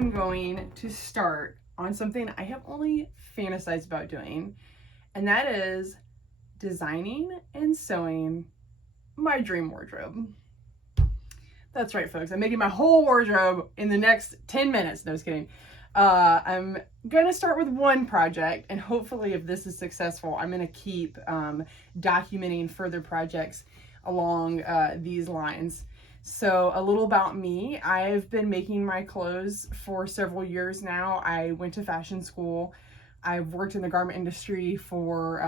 I'm going to start on something I have only fantasized about doing, and that is designing and sewing my dream wardrobe. That's right, folks. I'm making my whole wardrobe in the next 10 minutes. No, just kidding. I'm gonna start with one project, and hopefully if this is successful, I'm gonna keep documenting further projects along these lines. So a little about me. I've been making my clothes for several years now. I went to fashion school. I've worked in the garment industry for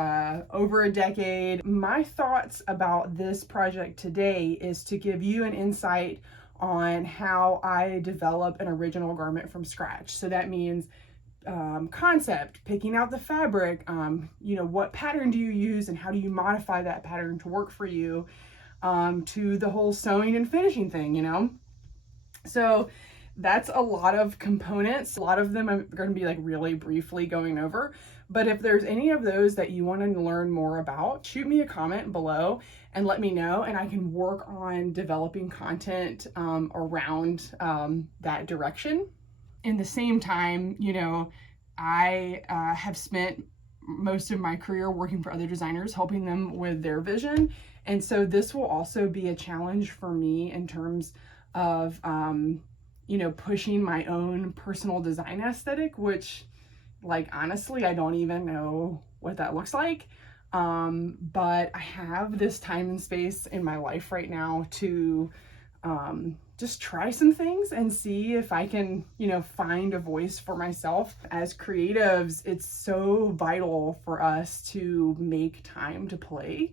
over a decade. My thoughts about this project today is to give you an insight on how I develop an original garment from scratch. So that means concept, picking out the fabric, what pattern do you use and how do you modify that pattern to work for you, to the whole sewing and finishing thing, So that's a lot of components. A lot of them I'm going to be like really briefly going over, but if there's any of those that you want to learn more about, shoot me a comment below and let me know, and I can work on developing content around that direction. In the same time, I have spent most of my career working for other designers, helping them with their vision. And so this will also be a challenge for me in terms of, pushing my own personal design aesthetic, which, honestly, I don't even know what that looks like. But I have this time and space in my life right now to just try some things and see if I can, find a voice for myself. As creatives, it's so vital for us to make time to play,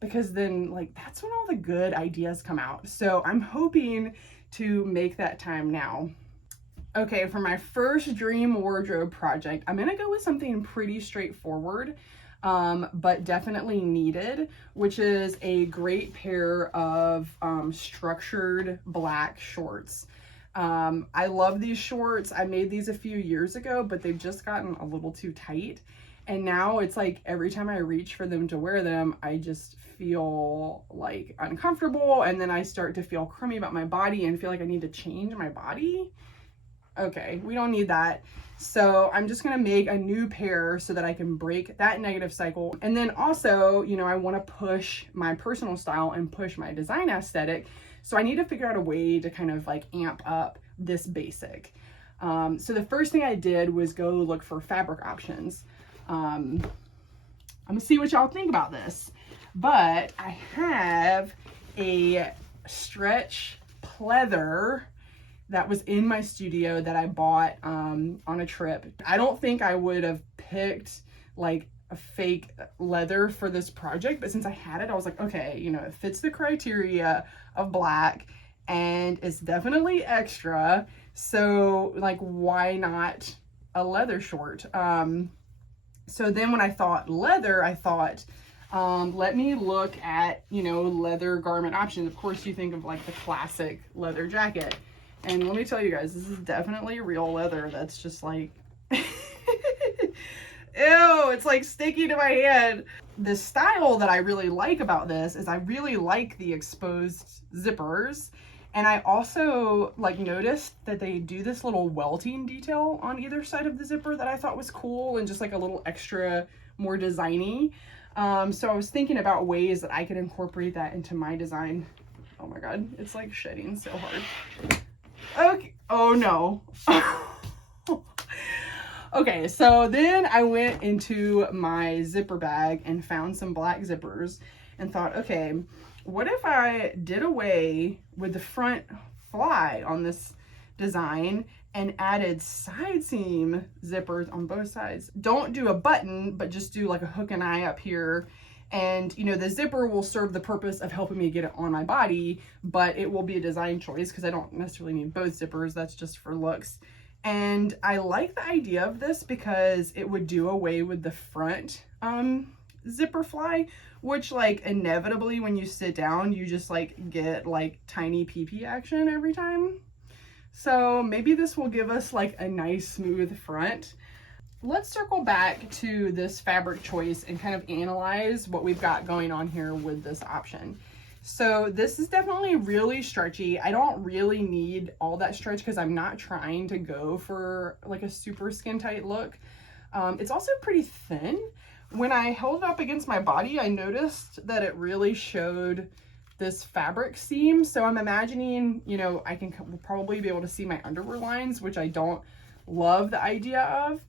because then that's when all the good ideas come out. So I'm hoping to make that time now. Okay, for my first dream wardrobe project, I'm gonna go with something pretty straightforward, but definitely needed, which is a great pair of structured black shorts. I love these shorts. I made these a few years ago, but they've just gotten a little too tight. And now it's like every time I reach for them to wear them, I just feel uncomfortable, and then I start to feel crummy about my body and feel like I need to change my body. Okay, we don't need that. So I'm just gonna make a new pair so that I can break that negative cycle. And then also, I wanna push my personal style and push my design aesthetic. So I need to figure out a way to kind of amp up this basic. So the first thing I did was go look for fabric options. I'm gonna see what y'all think about this, but I have a stretch pleather that was in my studio that I bought on a trip. I don't think I would have picked a fake leather for this project, but since I had it, I was like, okay, it fits the criteria of black and it's definitely extra. So why not a leather short? So then when I thought leather, I thought, let me look at, leather garment options. Of course, you think of the classic leather jacket. And let me tell you guys, this is definitely real leather. That's just ew, it's sticky to my hand. The style that I really like about this is I really like the exposed zippers. And I also noticed that they do this little welting detail on either side of the zipper that I thought was cool and just a little extra more designy. So I was thinking about ways that I could incorporate that into my design. Oh my God, it's shedding so hard. Okay, oh no. Okay, so then I went into my zipper bag and found some black zippers and thought, okay, what if I did away with the front fly on this design and added side seam zippers on both sides? Don't do a button, but just do a hook and eye up here. And the zipper will serve the purpose of helping me get it on my body, but it will be a design choice because I don't necessarily need both zippers. That's just for looks. And I like the idea of this because it would do away with the front zipper fly, which inevitably when you sit down, you just get tiny pee-pee action every time. So maybe this will give us a nice smooth front. Let's circle back to this fabric choice and kind of analyze what we've got going on here with this option. So this is definitely really stretchy. I don't really need all that stretch because I'm not trying to go for like a super skin tight look. It's also pretty thin. When I held it up against my body, I noticed that it really showed this fabric seam. So I'm imagining, you know, I can probably be able to see my underwear lines, which I don't love the idea of.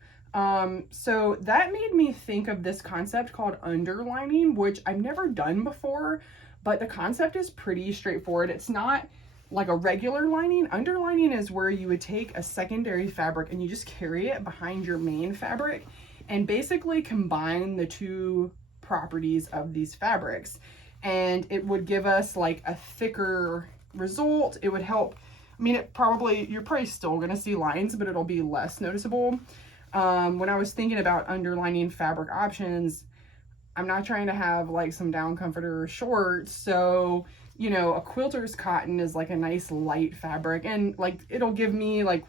So that made me think of this concept called underlining, which I've never done before, but the concept is pretty straightforward. It's not like a regular lining. Underlining is where you would take a secondary fabric and you just carry it behind your main fabric and basically combine the two properties of these fabrics. And it would give us like a thicker result. It would help. I mean, you're probably still gonna see lines, but it'll be less noticeable. When I was thinking about underlining fabric options, I'm not trying to have like some down comforter shorts. So, you know, a quilter's cotton is like a nice light fabric, and like it'll give me like,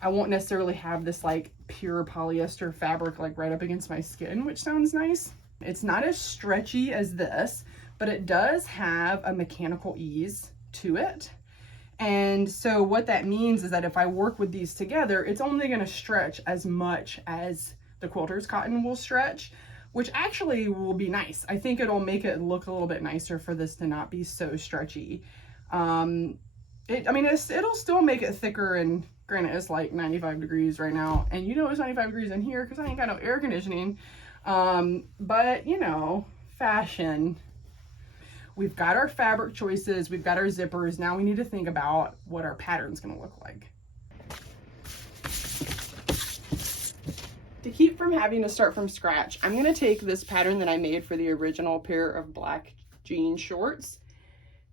I won't necessarily have this like pure polyester fabric like right up against my skin, which sounds nice. It's not as stretchy as this, but it does have a mechanical ease to it. And so what that means is that if I work with these together, it's only going to stretch as much as the quilter's cotton will stretch, which actually will be nice. I think it'll make it look a little bit nicer for this to not be so stretchy. It'll still make it thicker, and granted it's like 95 degrees right now, and you know it's 95 degrees in here because I ain't got no air conditioning. But you know, fashion. We've got our fabric choices, we've got our zippers. Now we need to think about what our pattern's gonna look like. To keep from having to start from scratch, I'm gonna take this pattern that I made for the original pair of black jean shorts.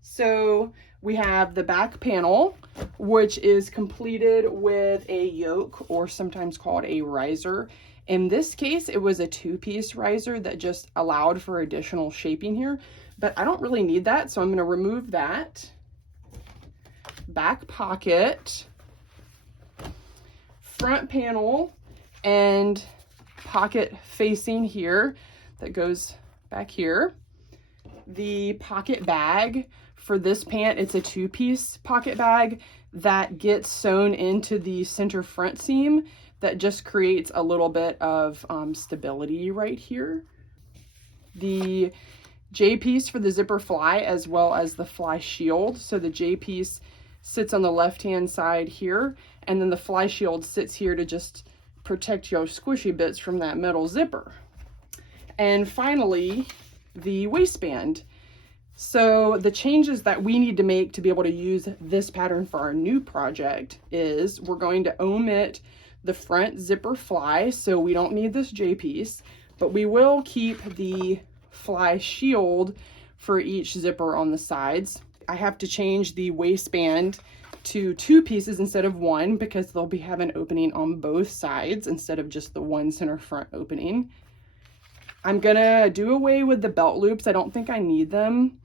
So we have the back panel, which is completed with a yoke, or sometimes called a riser. In this case, it was a two-piece riser that just allowed for additional shaping here, but I don't really need that, so I'm gonna remove that. Back pocket, front panel, and pocket facing here that goes back here. The pocket bag for this pant, it's a two-piece pocket bag that gets sewn into the center front seam that just creates a little bit of stability right here. The J piece for the zipper fly, as well as the fly shield. So the J piece sits on the left-hand side here, and then the fly shield sits here to just protect your squishy bits from that metal zipper. And finally, the waistband. So the changes that we need to make to be able to use this pattern for our new project is we're going to omit the front zipper fly, so we don't need this J piece, but we will keep the fly shield for each zipper on the sides. I have to change the waistband to two pieces instead of one because they'll have an opening on both sides instead of just the one center front opening. I'm gonna do away with the belt loops. I don't think I need them.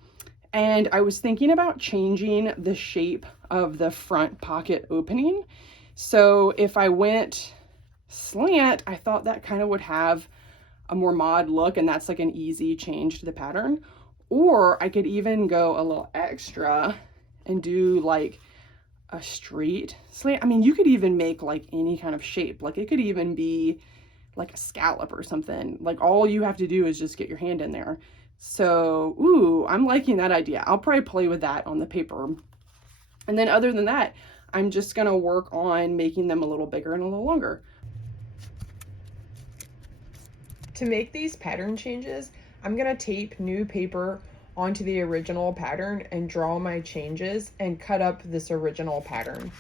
And I was thinking about changing the shape of the front pocket opening. So if I went slant, I thought that kind of would have a more mod look, and that's like an easy change to the pattern. Or I could even go a little extra and do like a straight slant. I mean, you could even make like any kind of shape. Like it could even be like a scallop or something. Like all you have to do is just get your hand in there. So, ooh, I'm liking that idea. I'll probably play with that on the paper. And then other than that, I'm just gonna work on making them a little bigger and a little longer. To make these pattern changes, I'm gonna tape new paper onto the original pattern and draw my changes and cut up this original pattern.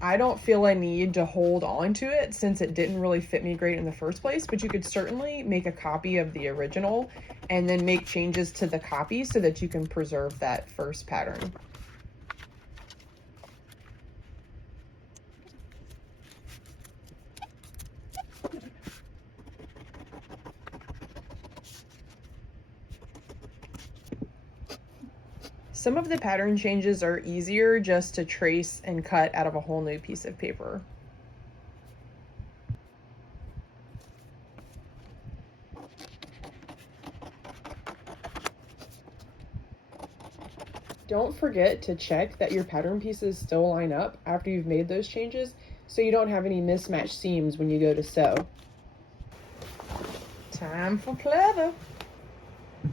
I don't feel a need to hold on to it since it didn't really fit me great in the first place, but you could certainly make a copy of the original and then make changes to the copy so that you can preserve that first pattern. Some of the pattern changes are easier just to trace and cut out of a whole new piece of paper. Don't forget to check that your pattern pieces still line up after you've made those changes so you don't have any mismatched seams when you go to sew. Time for pleather.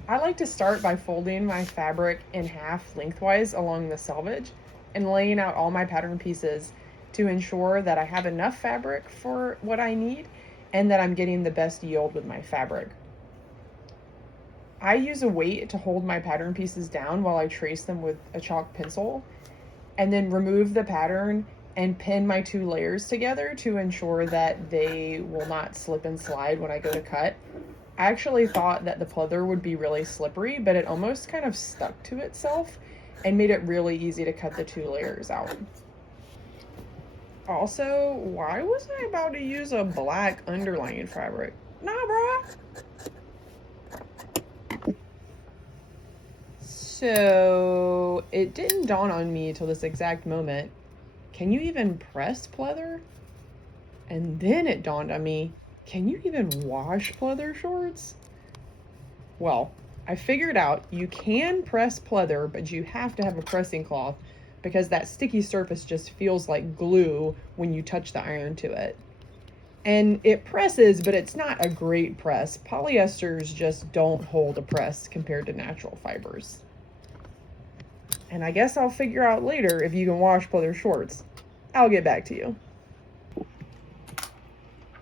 I like to start by folding my fabric in half lengthwise along the selvage and laying out all my pattern pieces to ensure that I have enough fabric for what I need and that I'm getting the best yield with my fabric. I use a weight to hold my pattern pieces down while I trace them with a chalk pencil, and then remove the pattern and pin my two layers together to ensure that they will not slip and slide when I go to cut. I actually thought that the pleather would be really slippery, but it almost kind of stuck to itself and made it really easy to cut the two layers out. Also, why was I about to use a black underlining fabric? Nah, bruh. So it didn't dawn on me till this exact moment. Can you even press pleather? And then it dawned on me, can you even wash pleather shorts? Well, I figured out you can press pleather, but you have to have a pressing cloth because that sticky surface just feels like glue when you touch the iron to it. And it presses, but it's not a great press. Polyesters just don't hold a press compared to natural fibers. And I guess I'll figure out later if you can wash pleather shorts. I'll get back to you.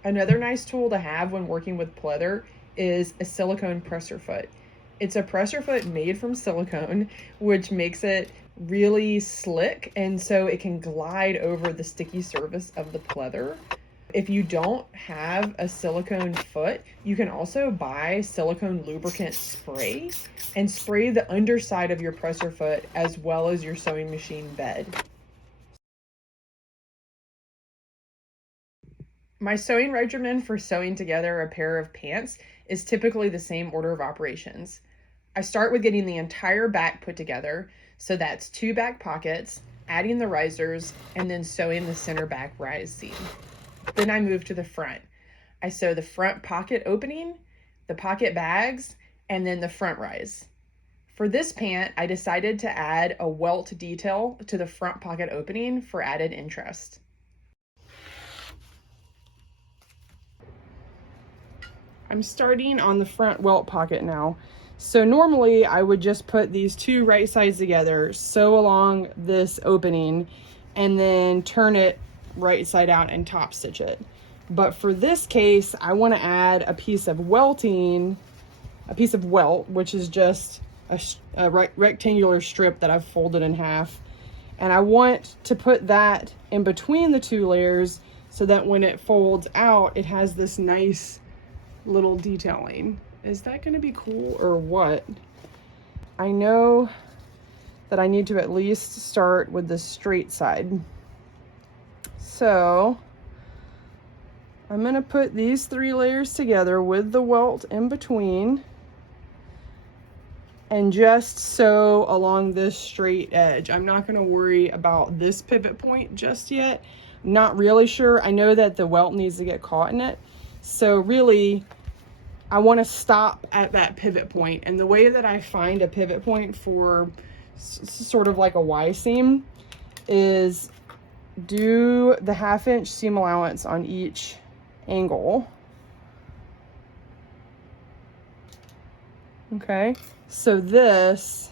Another nice tool to have when working with pleather is a silicone presser foot. It's a presser foot made from silicone, which makes it really slick, and so it can glide over the sticky surface of the pleather. If you don't have a silicone foot, you can also buy silicone lubricant spray and spray the underside of your presser foot as well as your sewing machine bed. My sewing regimen for sewing together a pair of pants is typically the same order of operations. I start with getting the entire back put together, so that's 2 back pockets, adding the risers, and then sewing the center back rise seam. Then I move to the front. I sew the front pocket opening, the pocket bags, and then the front rise. For this pant, I decided to add a welt detail to the front pocket opening for added interest. I'm starting on the front welt pocket now. So normally I would just put these 2 right sides together, sew along this opening, and then turn it right side out and top stitch it. But for this case, I want to add a piece of welting, which is just a rectangular strip that I've folded in half. And I want to put that in between the 2 layers so that when it folds out, it has this nice little detailing. Is that going to be cool or what? I know that I need to at least start with the straight side. So I'm going to put these 3 layers together with the welt in between and just sew along this straight edge. I'm not going to worry about this pivot point just yet. Not really sure. I know that the welt needs to get caught in it. So really, I want to stop at that pivot point. And the way that I find a pivot point for sort of like a Y seam is do the 1/2 inch seam allowance on each angle. Okay, so this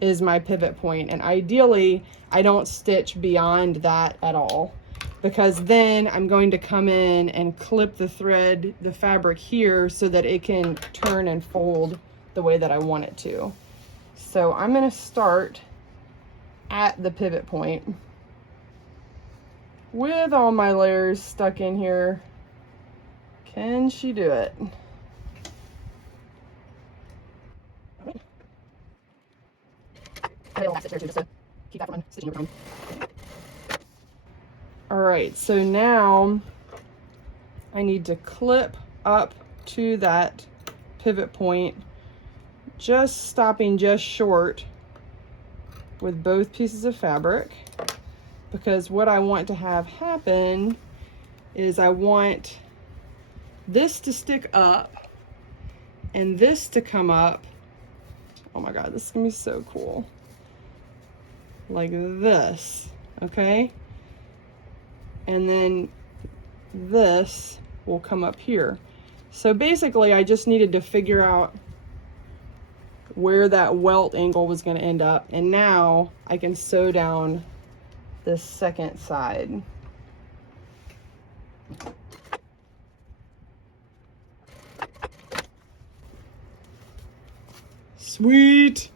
is my pivot point, and ideally I don't stitch beyond that at all, because then I'm going to come in and clip the thread, the fabric here, so that it can turn and fold the way that I want it to. So I'm going to start at the pivot point with all my layers stuck in here. Can she do it? All right, so now I need to clip up to that pivot point, just stopping just short with both pieces of fabric, because what I want to have happen is I want this to stick up and this to come up. Oh my God, this is gonna be so cool. like this, okay? And then this will come up here. So basically I just needed to figure out where that welt angle was going to end up, and now I can sew down this second side. Sweet.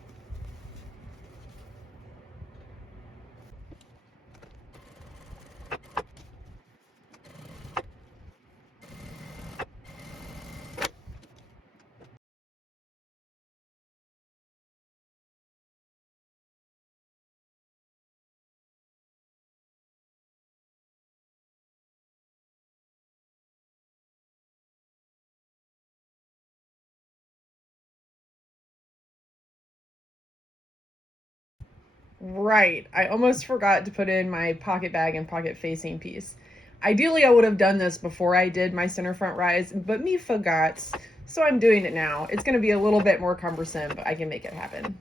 Right, I almost forgot to put in my pocket bag and pocket facing piece. Ideally, I would have done this before I did my center front rise, but me forgot, so I'm doing it now. It's going to be a little bit more cumbersome, but I can make it happen.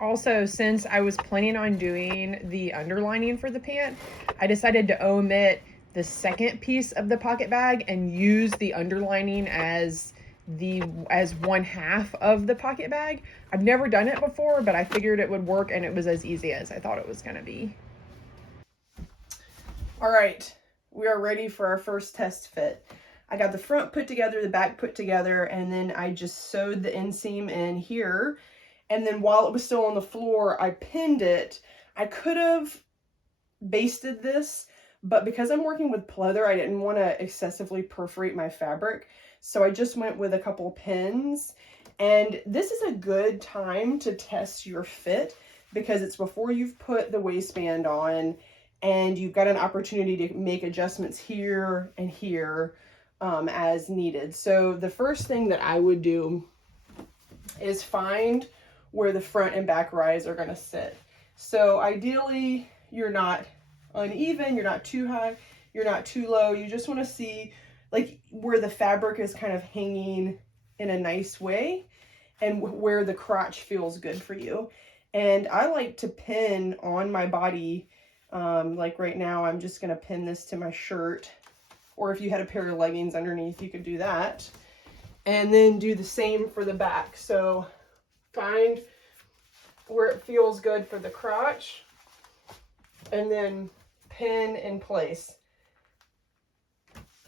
Also, since I was planning on doing the underlining for the pant, I decided to omit the second piece of the pocket bag and use the underlining as one half of the pocket bag. I've never done it before, but I figured it would work, and it was as easy as I thought it was going to be. All right, we are ready for our first test fit. I got the front put together, the back put together, and then I just sewed the inseam in here. And then while it was still on the floor, I pinned it. I could have basted this, but because I'm working with pleather, I didn't want to excessively perforate my fabric. So I just went with a couple pins. And this is a good time to test your fit because it's before you've put the waistband on, and you've got an opportunity to make adjustments here and here as needed. So the first thing that I would do is find where the front and back rise are going to sit. So ideally, you're not uneven, you're not too high, you're not too low. You just want to see like where the fabric is kind of hanging in a nice way and where the crotch feels good for you. And I like to pin on my body. Like right now, I'm just going to pin this to my shirt, or if you had a pair of leggings underneath, you could do that. And then do the same for the back. So find where it feels good for the crotch and then pin in place.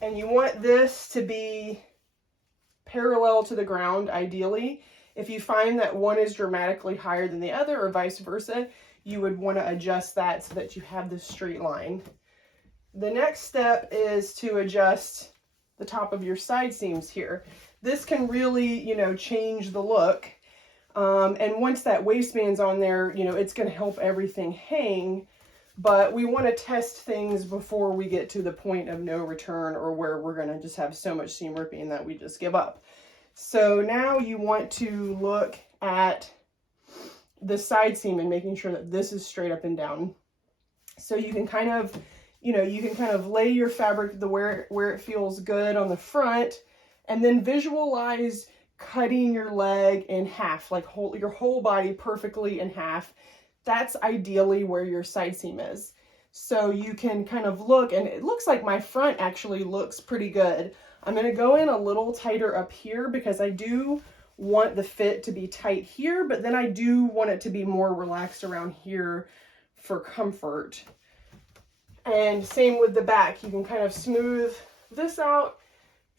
And you want this to be parallel to the ground, ideally. If you find that one is dramatically higher than the other or vice versa, you would want to adjust that so that you have this straight line. The next step is to adjust the top of your side seams here. This can really, change the look. And once that waistband's on there, it's going to help everything hang. But we want to test things before we get to the point of no return, or where we're going to just have so much seam ripping that we just give up. So now you want to look at the side seam and making sure that this is straight up and down. So you can kind of, lay your fabric where it feels good on the front, and then visualize cutting your leg in half, like your whole body perfectly in half. That's ideally where your side seam is. So you can kind of look, and it looks like my front actually looks pretty good. I'm going to go in a little tighter up here because I do want the fit to be tight here, but then I do want it to be more relaxed around here for comfort. And same with the back. You can kind of smooth this out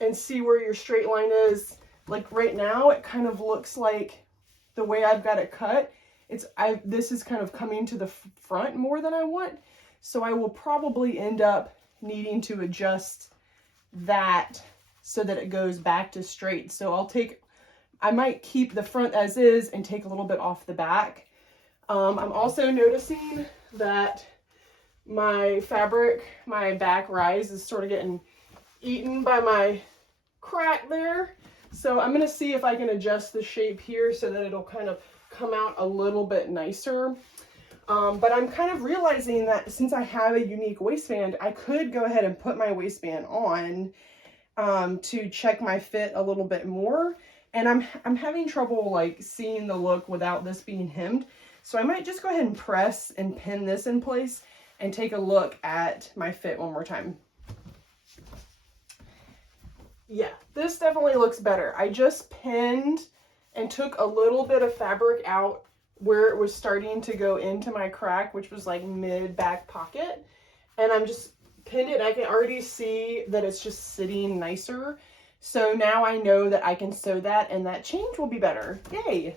and see where your straight line is. Like right now, it kind of looks like the way I've got it cut, this is kind of coming to the front more than I want. So I will probably end up needing to adjust that so that it goes back to straight. So I might keep the front as is and take a little bit off the back. I'm also noticing that my fabric, my back rise is sort of getting eaten by my crack there. So I'm going to see if I can adjust the shape here so that it'll kind of come out a little bit nicer. But I'm kind of realizing that since I have a unique waistband, I could go ahead and put my waistband on to check my fit a little bit more. And I'm having trouble like seeing the look without this being hemmed. So I might just go ahead and press and pin this in place and take a look at my fit one more time. Yeah, this definitely looks better. I just pinned and took a little bit of fabric out where it was starting to go into my crack, which was like mid back pocket. And I'm just pinned it. I can already see that it's just sitting nicer. So now I know that I can sew that and that change will be better. Yay.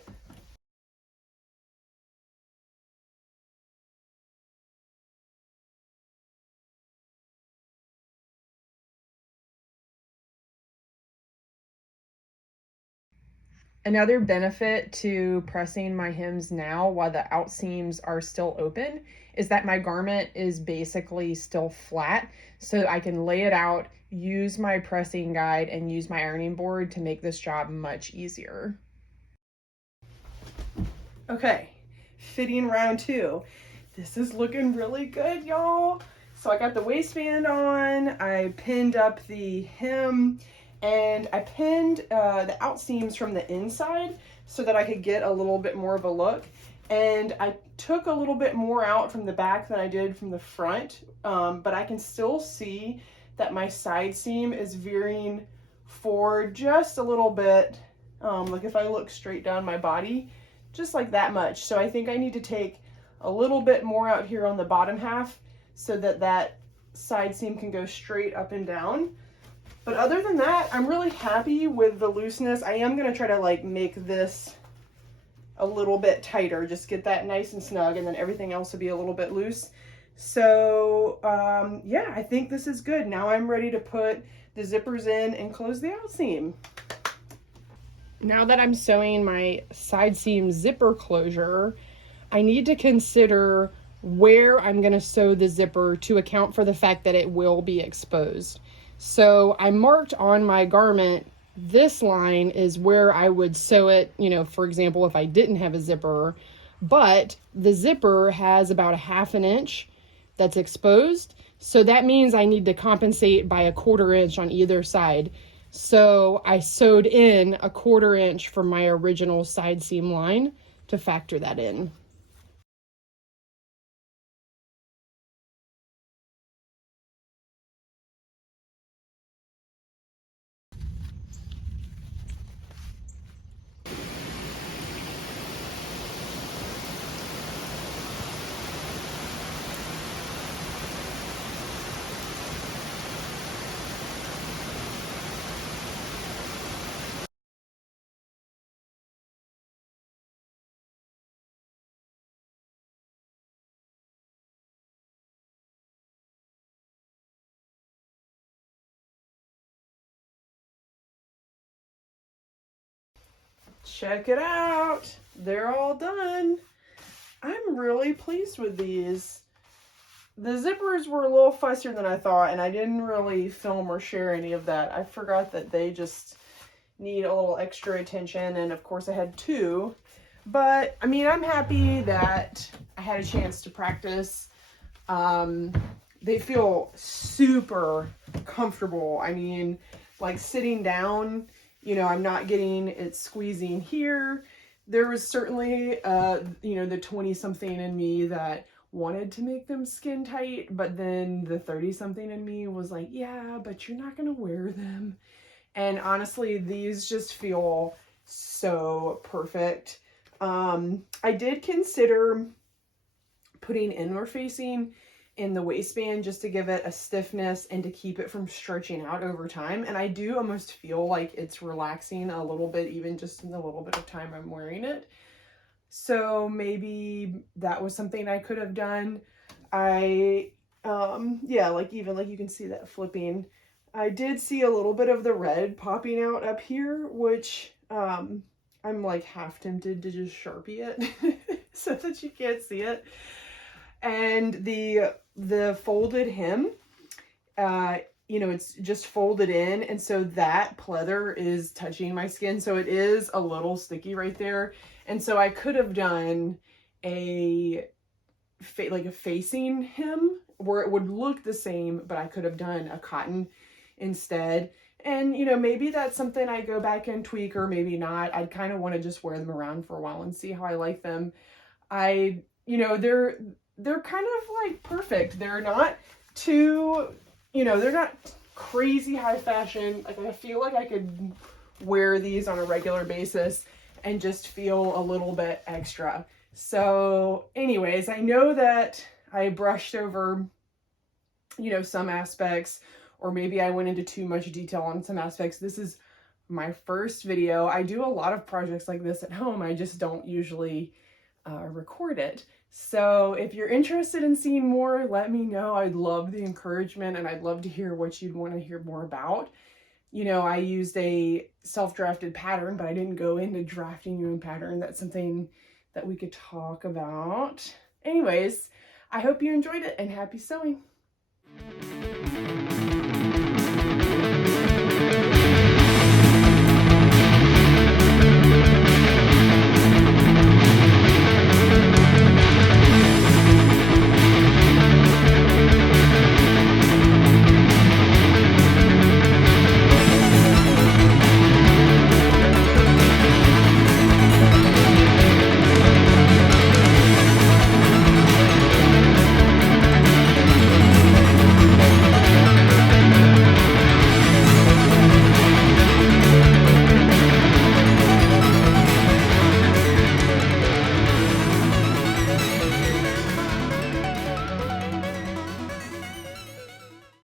Another benefit to pressing my hems now while the outseams are still open is that my garment is basically still flat, so I can lay it out, use my pressing guide, and use my ironing board to make this job much easier. Okay, fitting round 2. This is looking really good, y'all. So I got the waistband on, I pinned up the hem, and I pinned the outseams from the inside so that I could get a little bit more of a look. And I took a little bit more out from the back than I did from the front, but I can still see that my side seam is veering forward just a little bit. Like if I look straight down my body, just like that much. So I think I need to take a little bit more out here on the bottom half so that that side seam can go straight up and down. But other than that, I'm really happy with the looseness. I am going to try to like make this a little bit tighter, just get that nice and snug, and then everything else will be a little bit loose. So yeah, I think this is good. Now I'm ready to put the zippers in and close the outseam. Now that I'm sewing my side seam zipper closure, I need to consider where I'm going to sew the zipper to account for the fact that it will be exposed. So I marked on my garment, this line is where I would sew it, you know, for example, if I didn't have a zipper, but the zipper has about 1/2 inch that's exposed. So that means I need to compensate by 1/4 inch on either side. So I sewed in 1/4 inch from my original side seam line to factor that in. Check it out. They're all done. I'm really pleased with these. The zippers were a little fussier than I thought, and I didn't really film or share any of that. I forgot that they just need a little extra attention, and of course I had 2. But, I mean, I'm happy that I had a chance to practice. They feel super comfortable. I mean, like sitting down, you know, I'm not getting it squeezing here. There was certainly, you know, the 20-something in me that wanted to make them skin tight, but then the 30-something in me was like, yeah, but you're not going to wear them. And honestly, these just feel so perfect. I did consider putting inward facing in the waistband just to give it a stiffness and to keep it from stretching out over time. And I do almost feel like it's relaxing a little bit, even just in the little bit of time I'm wearing it. So maybe that was something I could have done. Yeah, like even like you can see that flipping. I did see a little bit of the red popping out up here, which I'm like half tempted to just Sharpie it so that you can't see it. And the folded hem, you know, it's just folded in, and so that pleather is touching my skin, so it is a little sticky right there. And so I could have done like a facing hem where it would look the same, but I could have done a cotton instead. And, you know, maybe that's something I go back and tweak, or maybe not. I'd kind of want to just wear them around for a while and see how I like them. you know, they're kind of like perfect. They're not too, you know, they're not crazy high fashion. Like, I feel like I could wear these on a regular basis and just feel a little bit extra. So anyways, I know that I brushed over, you know, some aspects, or maybe I went into too much detail on some aspects. This is my first video. I do a lot of projects like this at home. I just don't usually record it. So if you're interested in seeing more, let me know. I'd love the encouragement, and I'd love to hear what you'd want to hear more about. You know, I used a self-drafted pattern, but I didn't go into drafting your own pattern. That's something that we could talk about. Anyways, I hope you enjoyed it, and happy sewing.